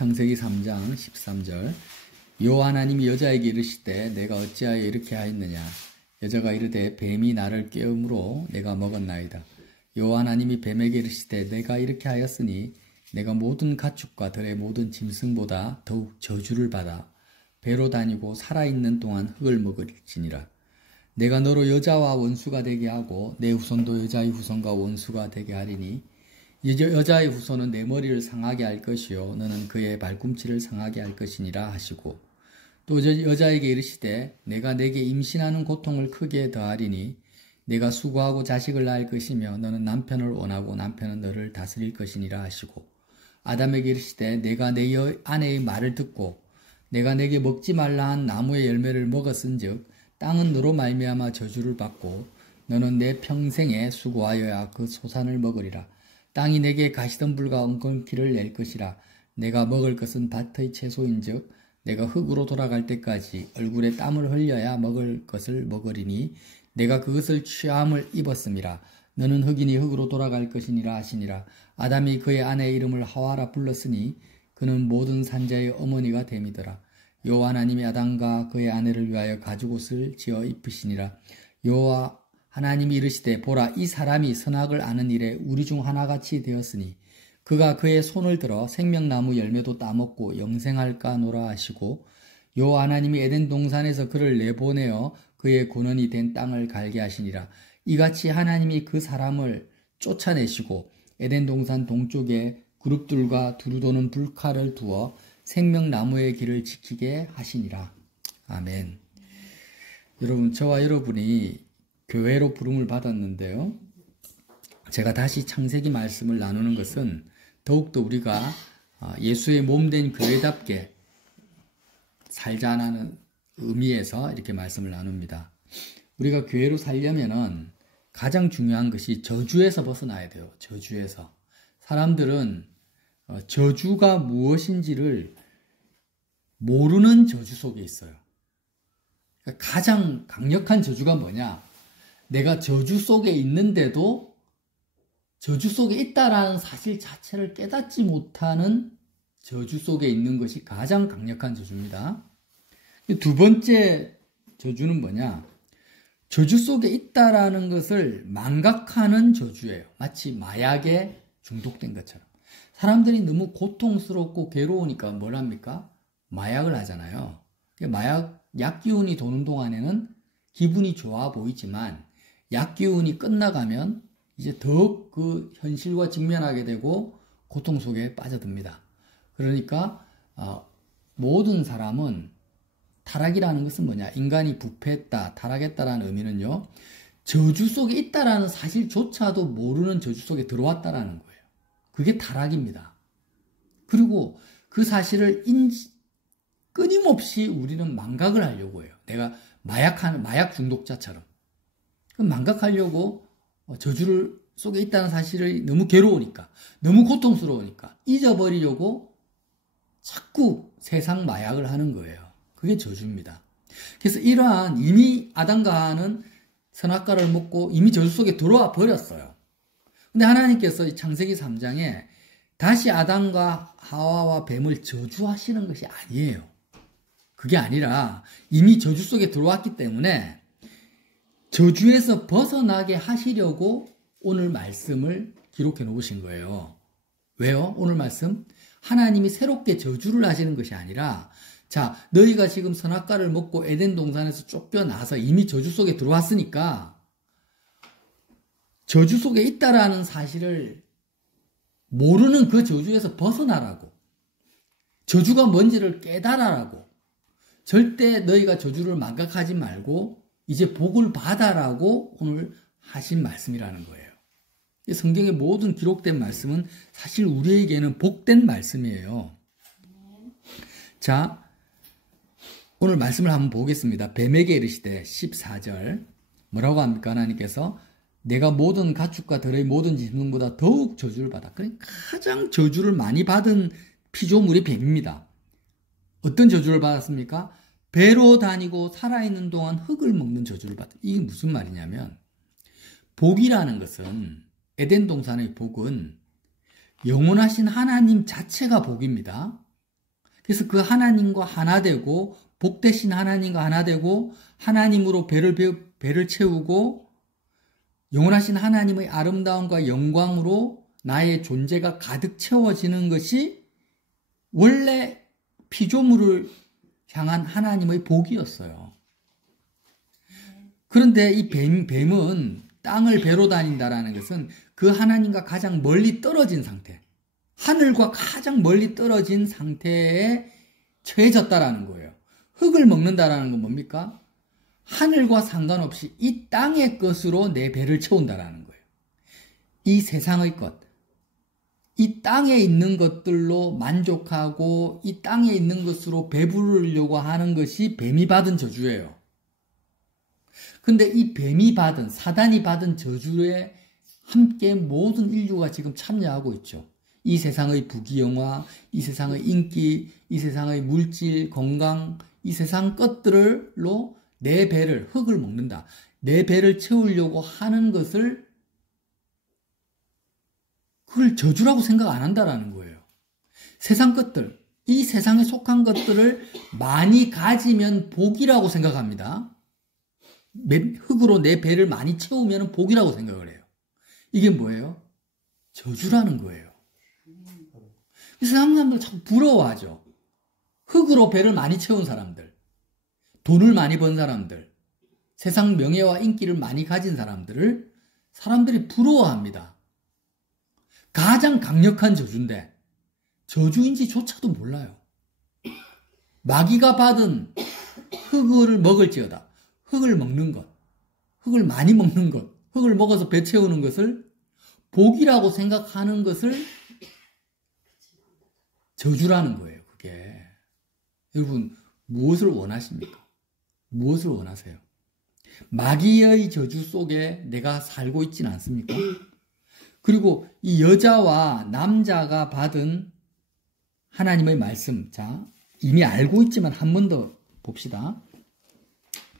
창세기 3장 13절 여호와 하나님이 여자에게 이르시되 내가 어찌하여 이렇게 하였느냐 여자가 이르되 뱀이 나를 깨우므로 내가 먹었나이다. 여호와 하나님이 뱀에게 이르시되 내가 이렇게 하였으니 내가 모든 가축과 들의 모든 짐승보다 더욱 저주를 받아 배로 다니고 살아있는 동안 흙을 먹을지니라. 내가 너로 여자와 원수가 되게 하고 내 후손도 여자의 후손과 원수가 되게 하리니 여자의 후손은 내 머리를 상하게 할 것이요 너는 그의 발꿈치를 상하게 할 것이니라 하시고 또 여자에게 이르시되 내가 내게 임신하는 고통을 크게 더하리니 내가 수고하고 자식을 낳을 것이며 너는 남편을 원하고 남편은 너를 다스릴 것이니라 하시고 아담에게 이르시되 내가 내 아내의 말을 듣고 내가 내게 먹지 말라 한 나무의 열매를 먹었은즉 땅은 너로 말미암아 저주를 받고 너는 내 평생에 수고하여야 그 소산을 먹으리라. 땅이 내게 가시덤불과 엉겅퀴를 낼 것이라. 내가 먹을 것은 밭의 채소인즉 내가 흙으로 돌아갈 때까지 얼굴에 땀을 흘려야 먹을 것을 먹으리니 내가 그것을 취함을 입었음이라. 너는 흙이니 흙으로 돌아갈 것이니라 하시니라. 아담이 그의 아내의 이름을 하와라 불렀으니 그는 모든 산자의 어머니가 됨이더라. 여호와 하나님이 아담과 그의 아내를 위하여 가죽옷을 지어 입히시니라. 여호와 하나님이 이르시되 보라 이 사람이 선악을 아는 일에 우리 중 하나같이 되었으니 그가 그의 손을 들어 생명나무 열매도 따먹고 영생할까 노라 하시고 여호와 하나님이 에덴 동산에서 그를 내보내어 그의 군원이 된 땅을 갈게 하시니라. 이같이 하나님이 그 사람을 쫓아내시고 에덴 동산 동쪽에 그룹들과 두루 도는 불칼을 두어 생명나무의 길을 지키게 하시니라. 아멘. 여러분, 저와 여러분이 교회로 부름을 받았는데요. 제가 다시 창세기 말씀을 나누는 것은 더욱더 우리가 예수의 몸된 교회답게 살자는 의미에서 이렇게 말씀을 나눕니다. 우리가 교회로 살려면은 가장 중요한 것이 저주에서 벗어나야 돼요. 저주에서. 사람들은 저주가 무엇인지를 모르는 저주 속에 있어요. 가장 강력한 저주가 뭐냐? 내가 저주 속에 있는데도 저주 속에 있다라는 사실 자체를 깨닫지 못하는 저주 속에 있는 것이 가장 강력한 저주입니다. 두 번째 저주는 뭐냐? 저주 속에 있다라는 것을 망각하는 저주예요. 마치 마약에 중독된 것처럼. 사람들이 너무 고통스럽고 괴로우니까 뭘 합니까? 마약을 하잖아요. 약 기운이 도는 동안에는 기분이 좋아 보이지만 약 기운이 끝나가면 이제 더욱 그 현실과 직면하게 되고 고통 속에 빠져듭니다. 그러니까 모든 사람은 타락이라는 것은 뭐냐? 인간이 부패했다, 타락했다라는 의미는요. 저주 속에 있다라는 사실조차도 모르는 저주 속에 들어왔다라는 거예요. 그게 타락입니다. 그리고 그 사실을 끊임없이 우리는 망각을 하려고 해요. 내가 마약 중독자처럼. 망각하려고 저주를 속에 있다는 사실을 너무 괴로우니까, 너무 고통스러우니까 잊어버리려고 자꾸 세상 마약을 하는 거예요. 그게 저주입니다. 그래서 이러한 이미 아담과 하와는 선악과를 먹고 이미 저주 속에 들어와 버렸어요. 근데 하나님께서 창세기 3장에 다시 아담과 하와와 뱀을 저주하시는 것이 아니에요. 그게 아니라 이미 저주 속에 들어왔기 때문에 저주에서 벗어나게 하시려고 오늘 말씀을 기록해 놓으신 거예요. 왜요? 오늘 말씀? 하나님이 새롭게 저주를 하시는 것이 아니라 자, 너희가 지금 선악과를 먹고 에덴 동산에서 쫓겨나서 이미 저주 속에 들어왔으니까 저주 속에 있다라는 사실을 모르는 그 저주에서 벗어나라고. 저주가 뭔지를 깨달아라고. 절대 너희가 저주를 망각하지 말고 이제 복을 받아라고 오늘 하신 말씀이라는 거예요. 성경의 모든 기록된 말씀은 사실 우리에게는 복된 말씀이에요. 자, 오늘 말씀을 한번 보겠습니다. 뱀에게 이르시되 14절 뭐라고 합니까? 하나님께서 내가 모든 가축과 들의 모든 짐승보다 더욱 저주를 받아. 그러니까 가장 저주를 많이 받은 피조물이 뱀입니다. 어떤 저주를 받았습니까? 배로 다니고 살아있는 동안 흙을 먹는 저주를 받아. 이게 무슨 말이냐면 복이라는 것은 에덴 동산의 복은 영원하신 하나님 자체가 복입니다. 그래서 그 하나님과 하나 되고 복 대신 하나님과 하나 되고 하나님으로 배를 채우고 영원하신 하나님의 아름다움과 영광으로 나의 존재가 가득 채워지는 것이 원래 피조물을 향한 하나님의 복이었어요. 그런데 이 뱀은 땅을 배로 다닌다라는 것은 그 하나님과 가장 멀리 떨어진 상태, 하늘과 가장 멀리 떨어진 상태에 처해졌다라는 거예요. 흙을 먹는다라는 건 뭡니까? 하늘과 상관없이 이 땅의 것으로 내 배를 채운다라는 거예요. 이 세상의 것, 이 땅에 있는 것들로 만족하고 이 땅에 있는 것으로 배부르려고 하는 것이 뱀이 받은 저주예요. 근데 이 뱀이 받은, 사단이 받은 저주에 함께 모든 인류가 지금 참여하고 있죠. 이 세상의 부귀영화, 이 세상의 인기, 이 세상의 물질, 건강, 이 세상 것들로 내 배를, 흙을 먹는다. 내 배를 채우려고 하는 것을 그걸 저주라고 생각 안 한다라는 거예요. 세상 것들, 이 세상에 속한 것들을 많이 가지면 복이라고 생각합니다. 흙으로 내 배를 많이 채우면 복이라고 생각을 해요. 이게 뭐예요? 저주라는 거예요. 그래서 사람들 자꾸 부러워하죠. 흙으로 배를 많이 채운 사람들, 돈을 많이 번 사람들, 세상 명예와 인기를 많이 가진 사람들을 사람들이 부러워합니다. 가장 강력한 저주인데 저주인지조차도 몰라요. 마귀가 받은 흙을 먹을지어다. 흙을 먹는 것, 흙을 많이 먹는 것, 흙을 먹어서 배 채우는 것을 복이라고 생각하는 것을 저주라는 거예요. 그게. 여러분, 무엇을 원하십니까? 무엇을 원하세요? 마귀의 저주 속에 내가 살고 있지는 않습니까? 그리고 이 여자와 남자가 받은 하나님의 말씀, 자, 이미 알고 있지만 한 번 더 봅시다.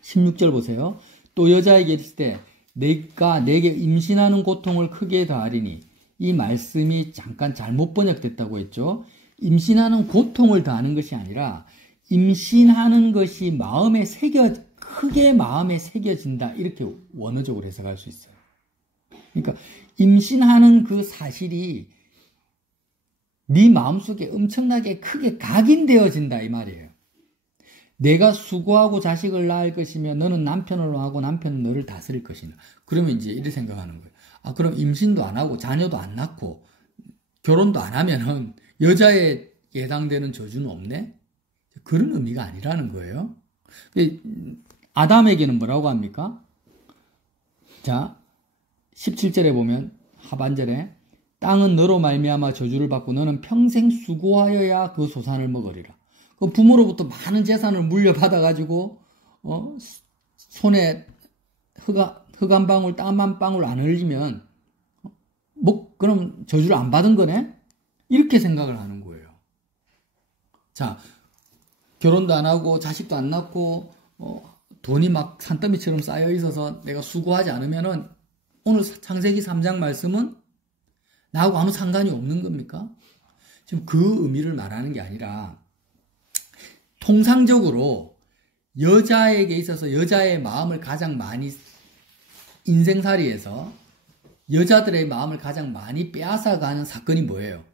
16절 보세요. 또 여자에게 이르실 때 내가 내게 임신하는 고통을 크게 더하리니, 이 말씀이 잠깐 잘못 번역됐다고 했죠. 임신하는 고통을 더하는 것이 아니라 임신하는 것이 크게 마음에 새겨진다, 이렇게 원어적으로 해석할 수 있어요. 그러니까 임신하는 그 사실이 네 마음속에 엄청나게 크게 각인되어진다, 이 말이에요. 내가 수고하고 자식을 낳을 것이며 너는 남편을 하고 남편은 너를 다스릴 것이다. 그러면 이제 이렇게 생각하는 거예요. 아, 그럼 임신도 안 하고 자녀도 안 낳고 결혼도 안 하면은 여자에 해당되는 저주는 없네? 그런 의미가 아니라는 거예요. 아담에게는 뭐라고 합니까? 자, 17절에 보면 하반절에 땅은 너로 말미암아 저주를 받고 너는 평생 수고하여야 그 소산을 먹으리라. 그 부모로부터 많은 재산을 물려받아가지고 손에 흙 한 방울, 땀 한 방울 안 흘리면 그럼 저주를 안 받은 거네? 이렇게 생각을 하는 거예요. 자, 결혼도 안 하고 자식도 안 낳고 돈이 막 산더미처럼 쌓여 있어서 내가 수고하지 않으면은 오늘 창세기 3장 말씀은 나하고 아무 상관이 없는 겁니까? 지금 그 의미를 말하는 게 아니라 통상적으로 여자에게 있어서 여자의 마음을 가장 많이 인생살이에서 여자들의 마음을 가장 많이 빼앗아가는 사건이 뭐예요?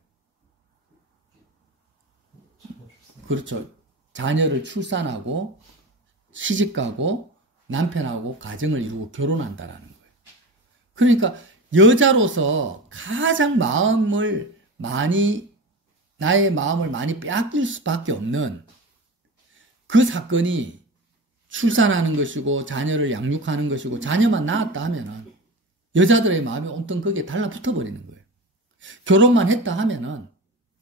그렇죠. 자녀를 출산하고 시집가고 남편하고 가정을 이루고 결혼한다라는 거예요. 그러니까 여자로서 가장 나의 마음을 많이 빼앗길 수밖에 없는 그 사건이 출산하는 것이고 자녀를 양육하는 것이고, 자녀만 낳았다 하면은 여자들의 마음이 온통 거기에 달라붙어 버리는 거예요. 결혼만 했다 하면은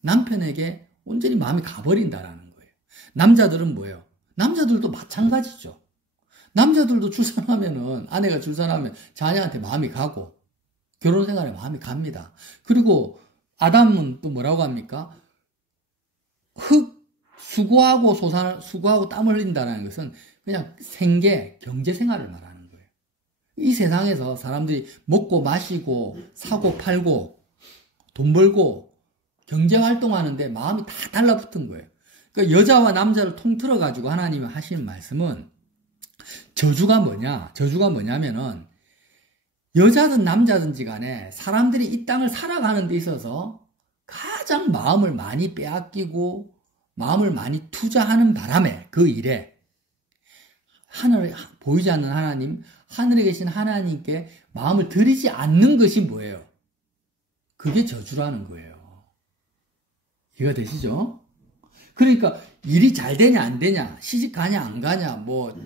남편에게 온전히 마음이 가버린다라는 거예요. 남자들은 뭐예요? 남자들도 마찬가지죠. 남자들도 출산하면은, 아내가 출산하면 자녀한테 마음이 가고 결혼 생활에 마음이 갑니다. 그리고 아담은 또 뭐라고 합니까? 수고하고 땀을 흘린다는 것은 그냥 생계, 경제 생활을 말하는 거예요. 이 세상에서 사람들이 먹고 마시고 사고 팔고 돈 벌고 경제 활동하는데 마음이 다 달라붙은 거예요. 그러니까 여자와 남자를 통틀어 가지고 하나님이 하시는 말씀은 저주가 뭐냐? 저주가 뭐냐면은 여자든 남자든지 간에 사람들이 이 땅을 살아가는 데 있어서 가장 마음을 많이 빼앗기고 마음을 많이 투자하는 바람에 그 일에 하늘에 보이지 않는 하나님, 하늘에 계신 하나님께 마음을 들이지 않는 것이 뭐예요? 그게 저주라는 거예요. 이해가 되시죠? 그러니까 일이 잘 되냐 안 되냐, 시집 가냐 안 가냐, 뭐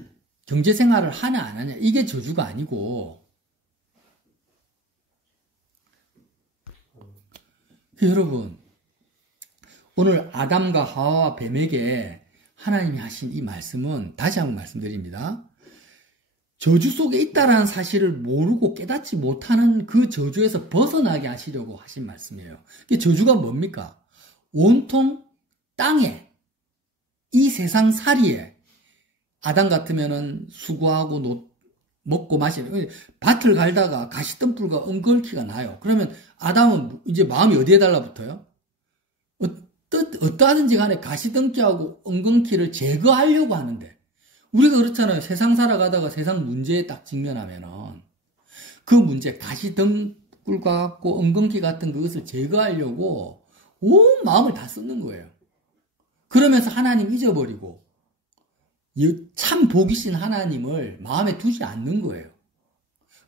경제 생활을 하냐 안 하냐, 이게 저주가 아니고, 여러분 오늘 아담과 하와와 뱀에게 하나님이 하신 이 말씀은 다시 한번 말씀드립니다. 저주 속에 있다라는 사실을 모르고 깨닫지 못하는 그 저주에서 벗어나게 하시려고 하신 말씀이에요. 저주가 뭡니까? 온통 땅에, 이 세상 살이에, 아담 같으면은 수고하고 먹고 마시는, 밭을 갈다가 가시덤불과 은걸키가 나요. 그러면 아담은 이제 마음이 어디에 달라붙어요? 어떠하든지 간에 가시덤불하고 은걸키를 제거하려고 하는데, 우리가 그렇잖아요. 세상 살아가다가 세상 문제에 딱 직면하면은 그 문제, 가시덤불과 같고 은근기 같은 그것을 제거하려고 온 마음을 다 쏟는 거예요. 그러면서 하나님 잊어버리고 참 복이신 하나님을 마음에 두지 않는 거예요.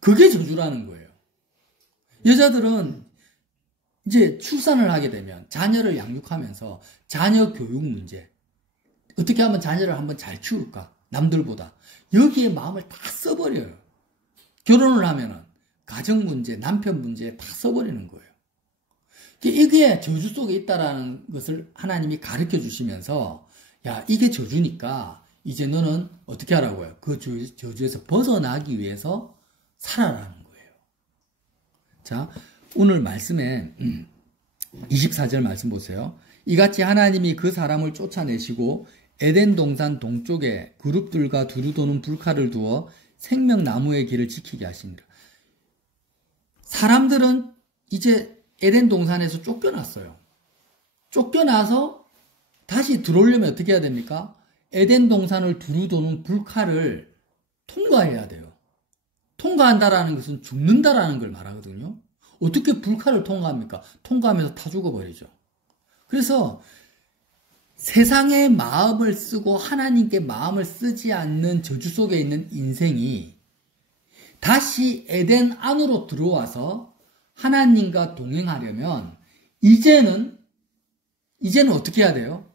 그게 저주라는 거예요. 여자들은 이제 출산을 하게 되면 자녀를 양육하면서 자녀 교육 문제, 어떻게 하면 자녀를 한번 잘 키울까? 남들보다. 여기에 마음을 다 써버려요. 결혼을 하면은 가정 문제, 남편 문제에 다 써버리는 거예요. 이게 저주 속에 있다라는 것을 하나님이 가르쳐 주시면서, 야, 이게 저주니까 이제 너는 어떻게 하라고요? 그 저주에서 벗어나기 위해서 살아라는 거예요. 자, 오늘 말씀에 24절 말씀 보세요. 이같이 하나님이 그 사람을 쫓아내시고 에덴 동산 동쪽에 그룹들과 두루 도는 불칼을 두어 생명나무의 길을 지키게 하시니라. 사람들은 이제 에덴 동산에서 쫓겨났어요. 쫓겨나서 다시 들어오려면 어떻게 해야 됩니까? 에덴 동산을 두루 도는 불칼을 통과해야 돼요. 통과한다라는 것은 죽는다라는 걸 말하거든요. 어떻게 불칼을 통과합니까? 통과하면서 타 죽어버리죠. 그래서 세상에 마음을 쓰고 하나님께 마음을 쓰지 않는 저주 속에 있는 인생이 다시 에덴 안으로 들어와서 하나님과 동행하려면 이제는 어떻게 해야 돼요?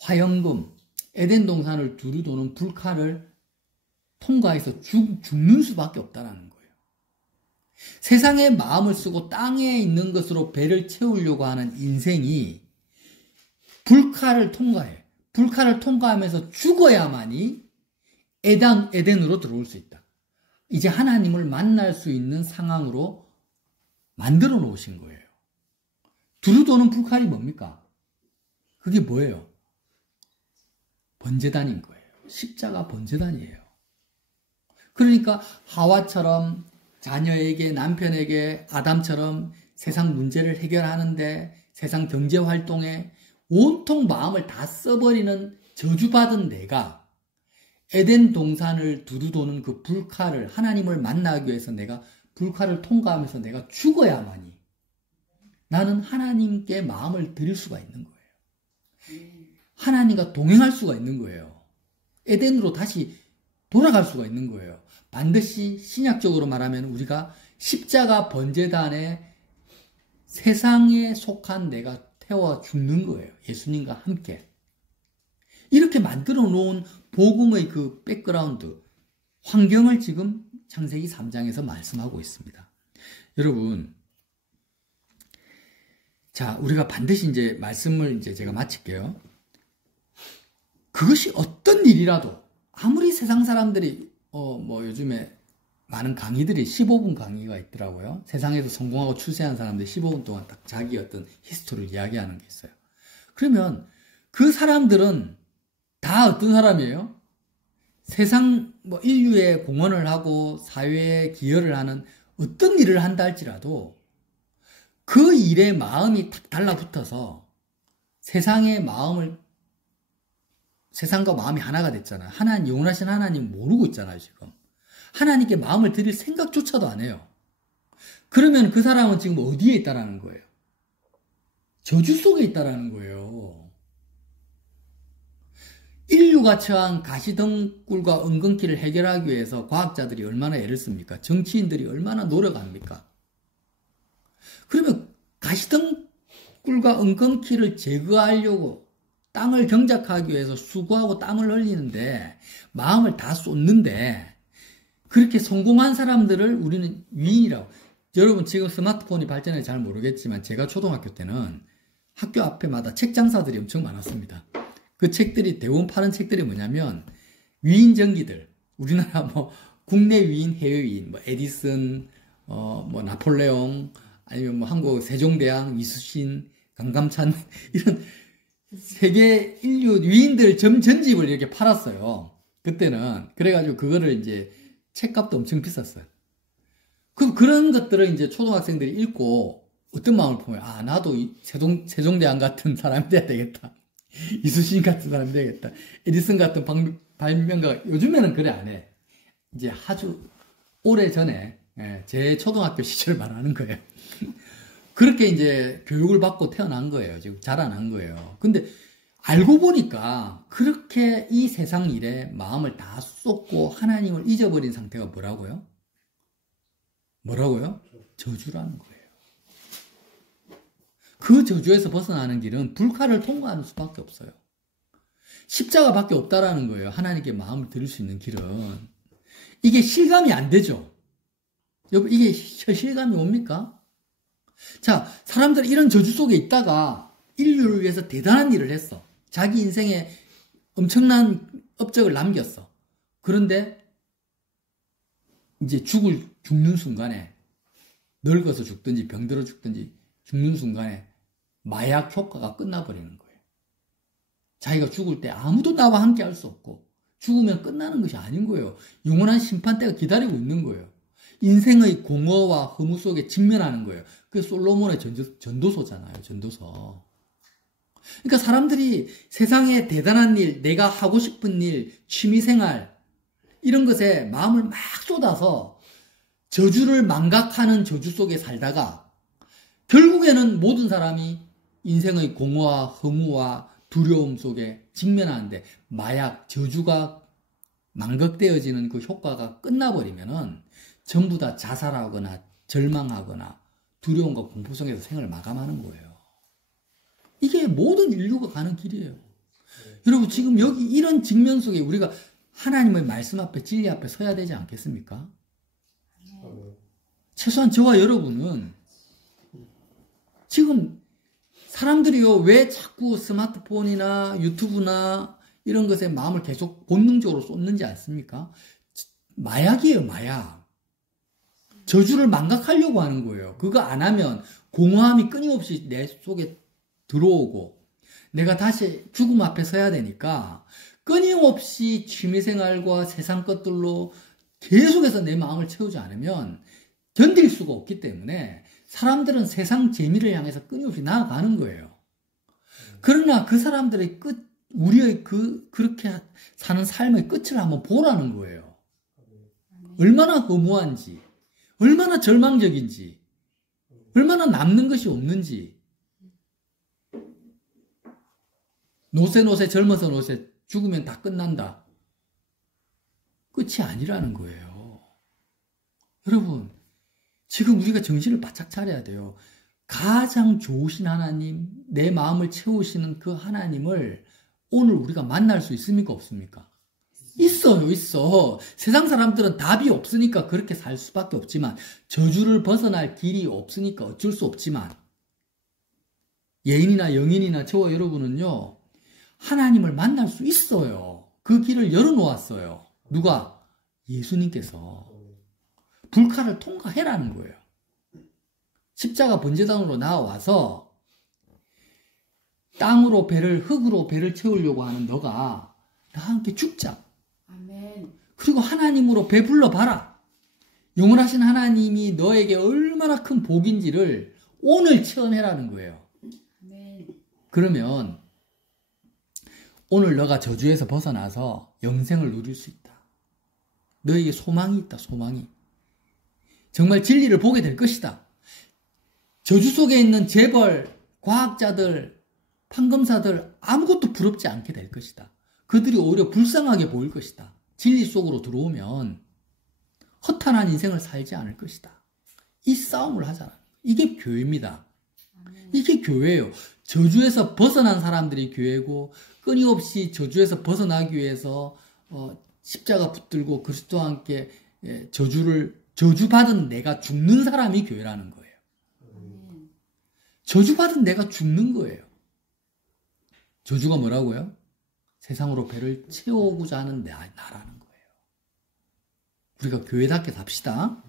화영금, 에덴 동산을 두루 도는 불칼을 통과해서 죽는 수밖에 없다는 거예요. 세상에 마음을 쓰고 땅에 있는 것으로 배를 채우려고 하는 인생이 불칼을 통과해. 불칼을 통과하면서 죽어야만이 에덴으로 들어올 수 있다. 이제 하나님을 만날 수 있는 상황으로 만들어 놓으신 거예요. 두루 도는 불칼이 뭡니까? 그게 뭐예요? 번제단인 거예요. 십자가 번제단이에요. 그러니까 하와처럼 자녀에게, 남편에게, 아담처럼 세상 문제를 해결하는데, 세상 경제 활동에 온통 마음을 다 써버리는 저주받은 내가 에덴 동산을 두루 도는 그 불칼을, 하나님을 만나기 위해서 내가 불칼을 통과하면서 내가 죽어야만이 나는 하나님께 마음을 드릴 수가 있는 거예요. 하나님과 동행할 수가 있는 거예요. 에덴으로 다시 돌아갈 수가 있는 거예요. 반드시 신약적으로 말하면 우리가 십자가 번제단에 세상에 속한 내가 태워 죽는 거예요. 예수님과 함께. 이렇게 만들어 놓은 복음의 그 백그라운드, 환경을 지금 창세기 3장에서 말씀하고 있습니다. 여러분, 자, 우리가 반드시 이제 말씀을 이제 제가 마칠게요. 그것이 어떤 일이라도, 아무리 세상 사람들이, 요즘에 많은 강의들이 15분 강의가 있더라고요. 세상에서 성공하고 출세한 사람들이 15분 동안 딱 자기 어떤 히스토리를 이야기하는 게 있어요. 그러면 그 사람들은 다 어떤 사람이에요? 세상 인류에 공헌을 하고 사회에 기여를 하는 어떤 일을 한다 할지라도 그 일에 마음이 탁 달라붙어서 세상과 마음이 하나가 됐잖아요. 영원하신 하나님 모르고 있잖아요, 지금. 하나님께 마음을 드릴 생각조차도 안 해요. 그러면 그 사람은 지금 어디에 있다라는 거예요? 저주 속에 있다라는 거예요. 인류가 처한 가시덩굴과 은근키를 해결하기 위해서 과학자들이 얼마나 애를 씁니까? 정치인들이 얼마나 노력합니까? 그러면 가시덩굴과 은근키를 제거하려고 땅을 경작하기 위해서 수고하고 땀을 흘리는데 마음을 다 쏟는데 그렇게 성공한 사람들을 우리는 위인이라고. 여러분 지금 스마트폰이 발전해서 잘 모르겠지만 제가 초등학교 때는 학교 앞에마다 책 장사들이 엄청 많았습니다. 그 책들이 대부분 파는 책들이 뭐냐면 위인 전기들, 우리나라 뭐 국내 위인, 해외 위인, 뭐 에디슨, 뭐 나폴레옹, 아니면 뭐 한국 세종대왕, 이수신, 강감찬 이런 세계 인류 위인들 전집을 이렇게 팔았어요. 그때는 그래가지고 그거를 이제 책값도 엄청 비쌌어요. 그런 것들을 이제 초등학생들이 읽고 어떤 마음을 품어요. 아, 나도 세종대왕 같은 사람이 돼야 되겠다. 이수신 같은 사람이 되겠다. 에디슨 같은 발명가, 요즘에는 그래 안 해. 이제 아주 오래 전에, 제 초등학교 시절 말하는 거예요. 그렇게 이제 교육을 받고 태어난 거예요. 지금 자라난 거예요. 근데 알고 보니까 그렇게 이 세상 일에 마음을 다 쏟고 하나님을 잊어버린 상태가 뭐라고요? 저주라는 거예요. 그 저주에서 벗어나는 길은 불칼을 통과하는 수밖에 없어요. 십자가밖에 없다라는 거예요. 하나님께 마음을 드릴 수 있는 길은. 이게 실감이 안 되죠. 여러분, 이게 실감이 옵니까? 자, 사람들은 이런 저주 속에 있다가 인류를 위해서 대단한 일을 했어. 자기 인생에 엄청난 업적을 남겼어. 그런데 이제 죽는 순간에 늙어서 죽든지 병들어 죽든지 죽는 순간에 마약 효과가 끝나버리는 거예요. 자기가 죽을 때 아무도 나와 함께 할 수 없고 죽으면 끝나는 것이 아닌 거예요. 영원한 심판대가 기다리고 있는 거예요. 인생의 공허와 허무 속에 직면하는 거예요. 그게 솔로몬의 전도서잖아요. 전도서. 그러니까 사람들이 세상에 대단한 일, 내가 하고 싶은 일, 취미생활 이런 것에 마음을 막 쏟아서 저주를 망각하는 저주 속에 살다가 결국에는 모든 사람이 인생의 공허와 허무와 두려움 속에 직면하는데 마약, 저주가 망각되어지는 그 효과가 끝나버리면은 전부 다 자살하거나 절망하거나 두려움과 공포 속에서 생을 마감하는 거예요. 이게 모든 인류가 가는 길이에요. 여러분 지금 여기 이런 직면 속에 우리가 하나님의 말씀 앞에 진리 앞에 서야 되지 않겠습니까? 최소한 저와 여러분은 지금 사람들이요 왜 자꾸 스마트폰이나 유튜브나 이런 것에 마음을 계속 본능적으로 쏟는지 아십니까? 마약이에요, 마약. 저주를 망각하려고 하는 거예요. 그거 안 하면 공허함이 끊임없이 내 속에 들어오고 내가 다시 죽음 앞에 서야 되니까 끊임없이 취미생활과 세상 것들로 계속해서 내 마음을 채우지 않으면 견딜 수가 없기 때문에 사람들은 세상 재미를 향해서 끊임없이 나아가는 거예요. 그러나 그 사람들의 우리의 그렇게 사는 삶의 끝을 한번 보라는 거예요. 얼마나 허무한지, 얼마나 절망적인지, 얼마나 남는 것이 없는지. 노세 젊어서 노세 죽으면 다 끝난다. 끝이 아니라는 거예요. 여러분, 지금 우리가 정신을 바짝 차려야 돼요. 가장 좋으신 하나님, 내 마음을 채우시는 그 하나님을 오늘 우리가 만날 수 있습니까? 없습니까? 있어요, 있어. 세상 사람들은 답이 없으니까 그렇게 살 수밖에 없지만, 저주를 벗어날 길이 없으니까 어쩔 수 없지만, 예인이나 영인이나 저와 여러분은요, 하나님을 만날 수 있어요. 그 길을 열어놓았어요. 누가? 예수님께서. 불칼을 통과해라는 거예요. 십자가 번제단으로 나와서 땅으로 흙으로 배를 채우려고 하는 너가 나와 함께 죽자. 아멘. 그리고 하나님으로 배불러 봐라. 영원하신 하나님이 너에게 얼마나 큰 복인지를 오늘 체험해라는 거예요. 아멘. 그러면 오늘 너가 저주에서 벗어나서 영생을 누릴 수 있다. 너에게 소망이 있다. 소망이. 정말 진리를 보게 될 것이다. 저주 속에 있는 재벌, 과학자들, 판검사들 아무것도 부럽지 않게 될 것이다. 그들이 오히려 불쌍하게 보일 것이다. 진리 속으로 들어오면 허탄한 인생을 살지 않을 것이다. 이 싸움을 하잖아. 이게 교회입니다. 이게 교회예요. 저주에서 벗어난 사람들이 교회고 끊임없이 저주에서 벗어나기 위해서 십자가 붙들고 그리스도와 함께 저주받은 내가 죽는 사람이 교회라는 거예요. 저주받은 내가 죽는 거예요. 저주가 뭐라고요? 세상으로 배를 채우고자 하는 나라는 거예요. 우리가 교회답게 삽시다.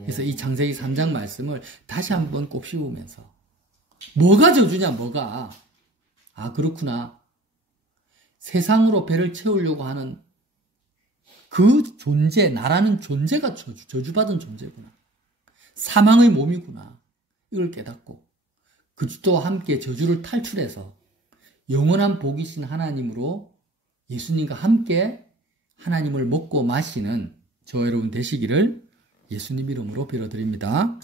그래서 이 창세기 3장 말씀을 다시 한번 꼭 씹으면서 뭐가 저주냐 뭐가. 아 그렇구나. 세상으로 배를 채우려고 하는 그 존재, 나라는 존재가 저주받은 존재구나. 사망의 몸이구나. 이걸 깨닫고 그리스도와 함께 저주를 탈출해서 영원한 복이신 하나님으로 예수님과 함께 하나님을 먹고 마시는 저 여러분 되시기를 예수님 이름으로 빌어드립니다.